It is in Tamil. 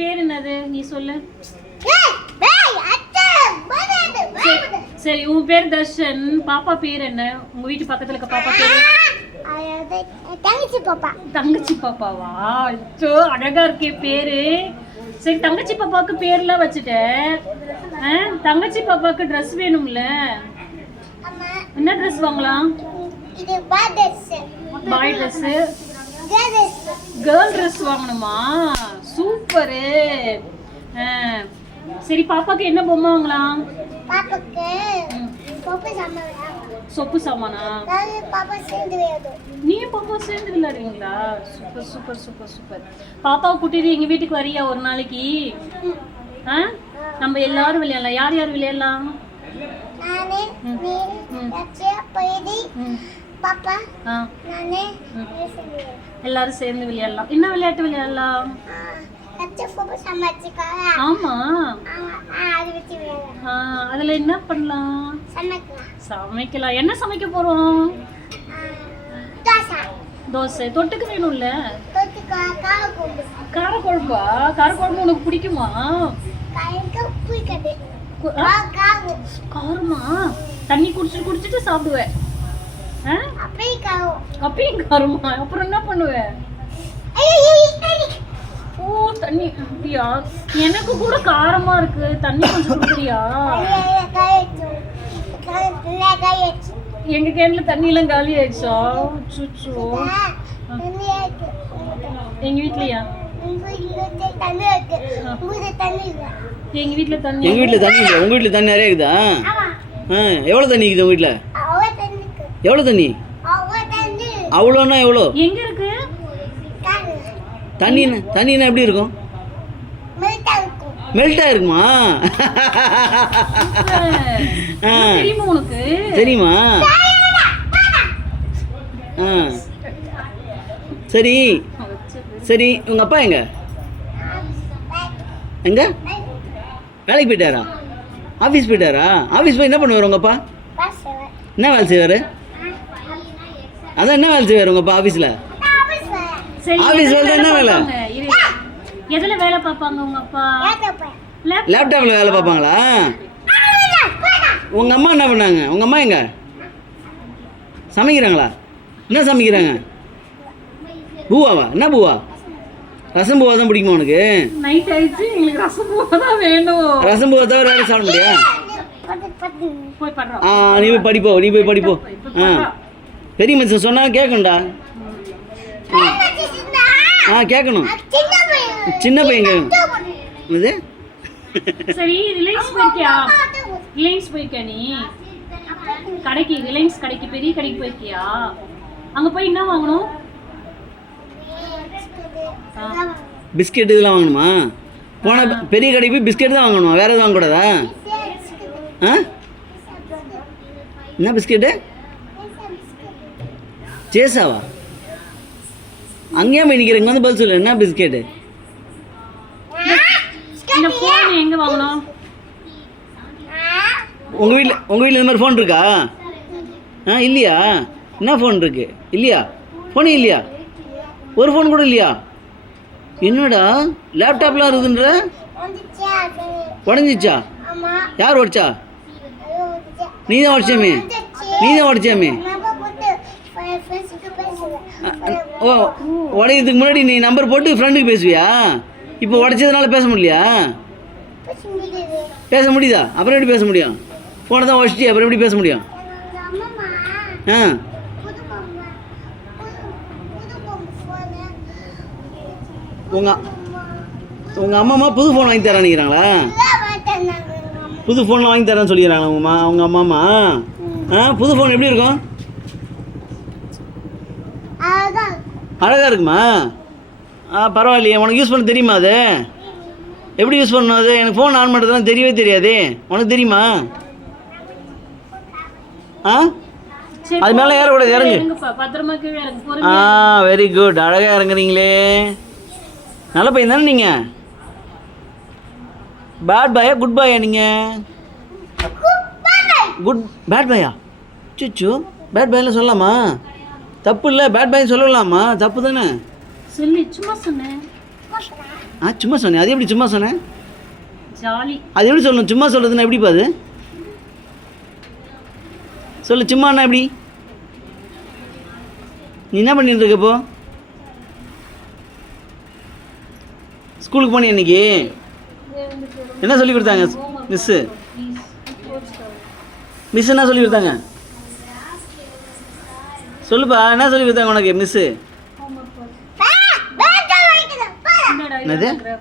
பேர் என்னது நீ சொல்லு. சரி உன் பேர் தர்ஷன், பாப்பா பேர் என்ன? உங்க வீட்டு பக்கத்துல இருக்க பாப்பா பேரு? தங்கச்சி பாப்பா. தங்கச்சி பாப்பாவா? அச்சோ அழகா இருக்கே பேரு. சரி தங்கச்சி பாப்பாவுக்கு பேர்லாம் வச்சுட்டேன். தங்கச்சி பாப்பாவுக்கு ட்ரெஸ் வேணும்ல, என்ன ட்ரெஸ் வாங்கலாம்? இது பாய் ட்ரெஸ். பாய் ட்ரெஸ், கேர்ள் ட்ரெஸ் வாங்கணுமா? சூப்பரு. சரி பாப்பாக்கு என்ன பொம்மை வாங்கலாம்? பாப்பாக்கு சொப்பு சாமான். சொப்பு சாமானா? பாப்பா சேர்ந்து விளையாடும். நீ பாப்பா சேர்ந்து விளையாடுவீங்களா? Super super super super. பாப்பாவை கூட்டிட்டு எங்க வீட்டுக்கு வரியா ஒரு நாளைக்கு? நம்ம எல்லாரும் விளையாடலாம். யார் யார் விளையாடலாம்? நானே, நீ, லட்சியா, பைதி, பாப்பா, நானே எல்லாரும் சேர்ந்து விளையாடலாம். என்ன விளையாட்டு விளையாடலாம்? ஆமா, அதுல என்ன பண்ணலாம்? சமைக்கலாம். என்ன சமைக்க போறோம்? தோசை. தொட்டுக்கு வேணும்ல? காரக்குழம்பா? காரக்குழம்பு உனக்கு பிடிக்குமா? காரமா? தண்ணி குடிச்சிட்டு சாப்பிடுவேன். அப்பயும் காரமா? அப்புறம் என்ன பண்ணுவேன்? ஓ தண்ணி. அப்படியா? எனக்கு கூட காரமா இருக்கு, தண்ணி கொஞ்சம் குடிக்கிறியா? எங்க கேன்ல தண்ணி எல்லாம் காலி ஆயிடுச்சா? சுச்சோ. எங்க வீட்லயா? எங்க வீட்ல தண்ணி இல்லை. உங்க வீட்ல தண்ணி நிறைய இருக்குதா? எவ்வளவு தண்ணி இருக்குது உங்க வீட்ல? எவ்வளவு தண்ணி? அவ்வளோன்னா எவ்வளோ? எங்க இருக்கு தண்ணினா எப்படி இருக்கும்? மெல்ட்டா இருக்குமா? தெரியுமா உனக்கு? தெரியுமா? சரி சரி, உங்க அப்பா எங்க? எங்க? வேலைக்கு போயிட்டாரா? ஆஃபீஸ் போயிட்டாரா? ஆஃபீஸ் போய் என்ன பண்ணுவார் உங்க அப்பா? என்ன வேலை செய்வார்? அதான் என்ன வேலை செய்வார் உங்க அப்பா ஆஃபீஸில்? ஆஃபீஸ் வேலை என்ன வேலை? எதுல வேலை பார்ப்பாங்க உங்க அப்பா? லேப்டாப்ல வேலை பார்ப்பாங்களா? உங்க அம்மா என்ன பண்ணாங்க? உங்க அம்மா எங்க? சமைக்கிறாங்களா? என்ன சமைக்கிறாங்க? பூவாவா? என்ன பூவா? ரசம் பூவா தான் பிடிக்குமா உனக்கு? நைட் ஆயிடுச்சு, எங்களுக்கு ரசம் பூவா தான் வேணும். ரசம் பூவா தவிர வேலை சாப்பிட முடியா? போய் பண்றோம். நீ போய் படிப்போ. பெரிய மனுஷன் சொன்னா கேட்கணும்டா. கேட்கணும். சின்ன பையன் கேட்கணும். இது சரி, ரிலையன்ஸ் போயிருக்கியா? ரிலையன்ஸ் போயிருக்கியா நீ? கடைக்கு, ரிலையன்ஸ் கடைக்கு, பெரிய கடைக்கு போயிருக்கியா? அங்க போய் என்ன வாங்கணும்? பிஸ்கெட் இதெல்லாம் வாங்கணுமா? போன பெரிய கடைக்கு போய் பிஸ்கெட் தான் வாங்கணுமா? வேற எதுவும் வாங்கக்கூடாதா? என்ன பிஸ்கெட்டு? சேஸாவா? அங்கேயே போய் நிற்கிறேன். இங்கே வந்து பதில் சொல்லு. என்ன பிஸ்கெட்டு? இந்த ஃபோன் எங்க வாங்கணும்? உங்கள் வீட்டில் இந்த மாதிரி ஃபோன் இருக்கா? இல்லையா? என்ன ஃபோன் இருக்கு? இல்லையா? ஃபோனே இல்லையா? ஒரு ஃபோன் கூட இல்லையா? என்னடா லேப்டாப்லாம் இருக்குதுன்ற? உடஞ்சிச்சா? யார் உடச்சா? நீ தான் உடச்சாமே. ஓ, உடையதுக்கு முன்னாடி நீ நம்பர் போட்டு ஃப்ரெண்டுக்கு பேசுவியா? இப்போ உடைச்சதுனால பேச முடியலையா? பேச முடியுதா? அப்புறம் எப்படி பேச முடியும்? ஃபோனை தான் உடச்சிட்டி, அப்புறம் எப்படி பேச முடியும்? உங்கள் அம்மா புது ஃபோன் வாங்கி தரேன்னு நினைக்கிறாங்களா? புது ஃபோன்லாம் வாங்கி தரேன்னு சொல்லிக்கிறாங்களா அவங்க அம்மா? புது ஃபோன் எப்படி இருக்கும்? அழகாக இருக்குமா? பரவாயில்லையே. உனக்கு யூஸ் பண்ண தெரியுமா? அது எப்படி யூஸ் பண்ணணும்? அது எனக்கு ஃபோன் ஆன் பண்ணுறதுலாம் தெரியவே தெரியாது. உனக்கு தெரியுமா? அது மேலே ஏறக்கூடாது, இறங்கு. Very good. அழகாக இறங்குறீங்களே. நல்ல பையன் தானே நீங்கள்? பேட் பாயா குட் பாயா நீங்கள்? பேட் பாயா? சுச்சு, பேட் பாய்லாம் சொல்லலாமா? தப்பு இல்லை. பேட் பாய் சொல்லலாமா? தப்பு தானே? சொல்லி சும்மா சொன்னேன். சும்மா சொன்னேன். அது எப்படி சும்மா சொன்னேன்? ஜாலி. அது எப்படி சொல்லணும்? சும்மா சொல்கிறதுன்னா எப்படிப்பா அது? சொல்லு, சும்மாண்ணா எப்படி? நீ என்ன பண்ணிட்டு இருக்க இப்போ? ஸ்கூலுக்கு போனியா இன்னைக்கு? என்ன சொல்லி கொடுத்தாங்க மிஸ்ஸு? மிஸ் என்ன சொல்லி கொடுத்தாங்க? சொல்லுப்பா, என்ன சொல்லி கொடுத்தாங்க உனக்கு மிஸ்ஸு? பேட்டா வைக்குது. என்னது? என்னடா